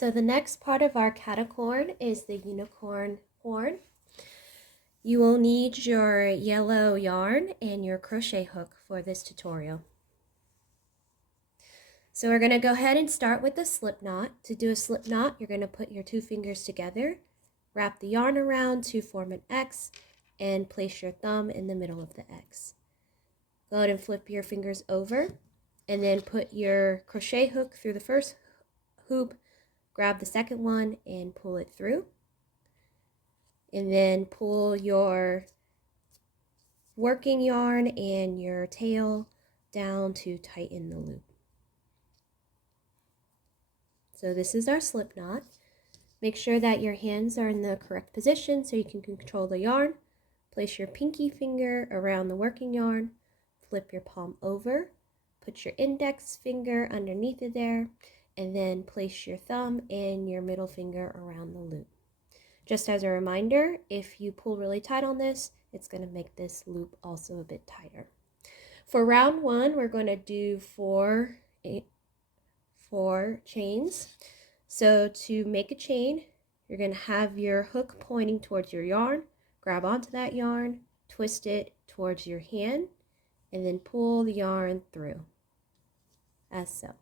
So the next part of our caticorn is the unicorn horn. You will need your yellow yarn and your crochet hook for this tutorial. So we're going to go ahead and start with the slip knot. To do a slip knot, you're going to put your two fingers together, wrap the yarn around to form an X, and place your thumb in the middle of the X. Go ahead and flip your fingers over, and then put your crochet hook through the first hoop, grab the second one, and pull it through. And then pull your working yarn and your tail down to tighten the loop. So this is our slip knot. Make sure that your hands are in the correct position so you can control the yarn. Place your pinky finger around the working yarn, flip your palm over, put your index finger underneath it there, and then place your thumb and your middle finger around the loop. Just as a reminder, if you pull really tight on this, it's going to make this loop also a bit tighter. For round one, we're going to do four chains. So to make a chain, you're going to have your hook pointing towards your yarn, grab onto that yarn, twist it towards your hand, and then pull the yarn through, as so.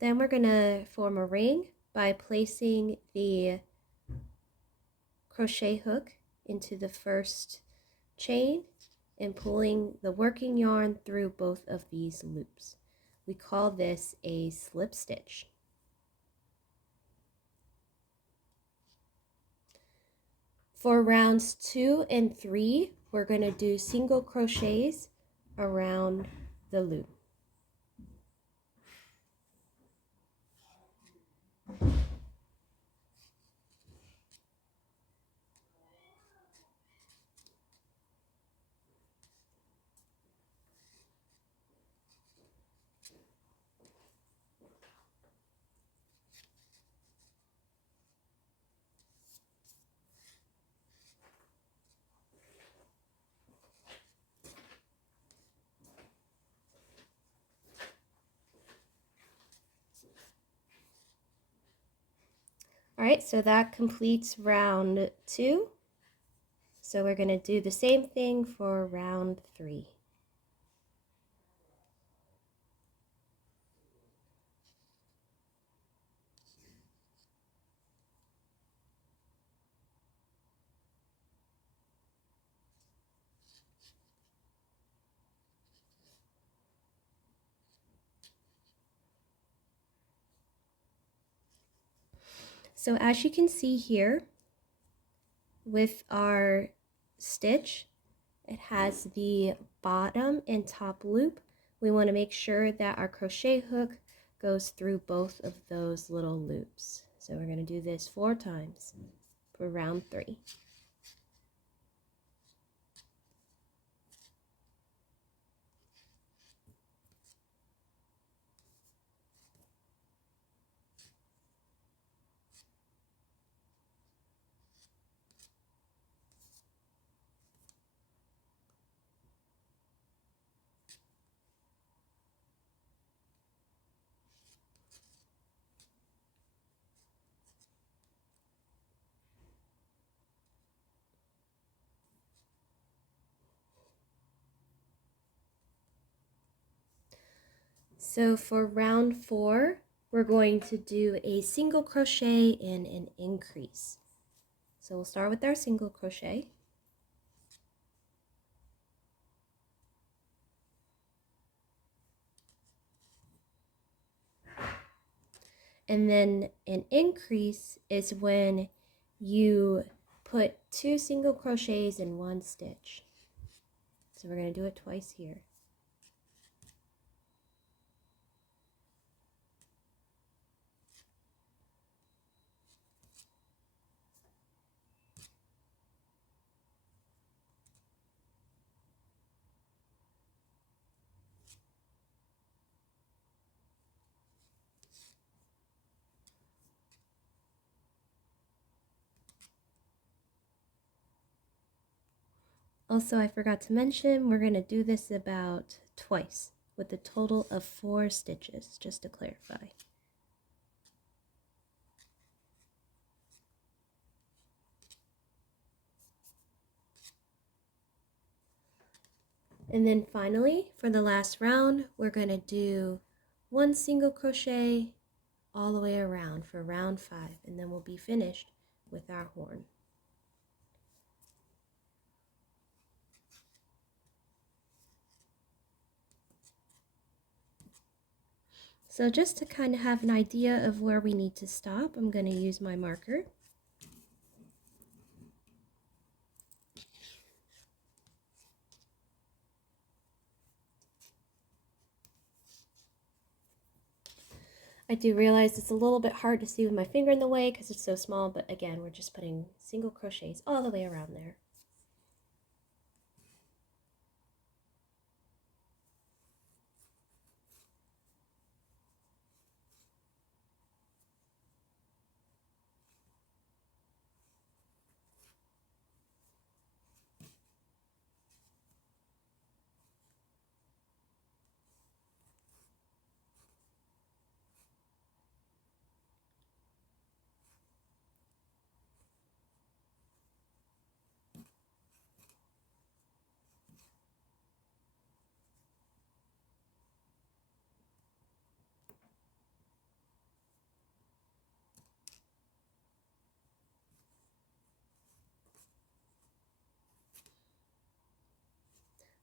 Then we're going to form a ring by placing the crochet hook into the first chain and pulling the working yarn through both of these loops. We call this a slip stitch. For rounds 2 and 3, we're going to do single crochets around the loop. Alright, so that completes round 2. So we're going to do the same thing for round 3. So as you can see here, with our stitch, it has the bottom and top loop. We want to make sure that our crochet hook goes through both of those little loops. So we're going to do this 4 times for round 3. So for round 4, we're going to do a single crochet and an increase. So we'll start with our single crochet. And then an increase is when you put 2 single crochets in 1 stitch. So we're going to do it twice here. Also, I forgot to mention, we're going to do this about twice with a total of 4 stitches, just to clarify. And then finally, for the last round, we're going to do 1 single crochet all the way around for round 5, and then we'll be finished with our horn. So just to kind of have an idea of where we need to stop, I'm going to use my marker. I do realize it's a little bit hard to see with my finger in the way because it's so small, but again, we're just putting single crochets all the way around there.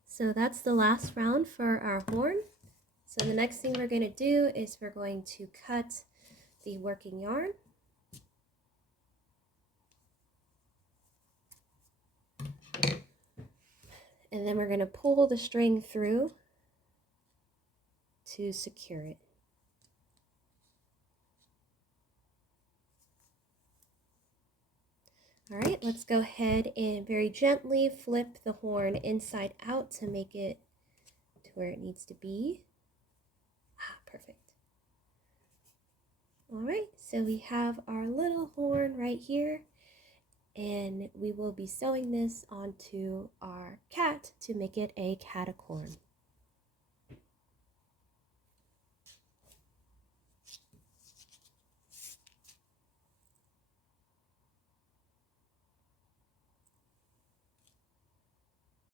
So that's the last round for our horn. So the next thing we're going to do is we're going to cut the working yarn. And then we're going to pull the string through to secure it. All right, let's go ahead and very gently flip the horn inside out to make it to where it needs to be. Ah, perfect. All right, so we have our little horn right here, and we will be sewing this onto our cat to make it a caticorn.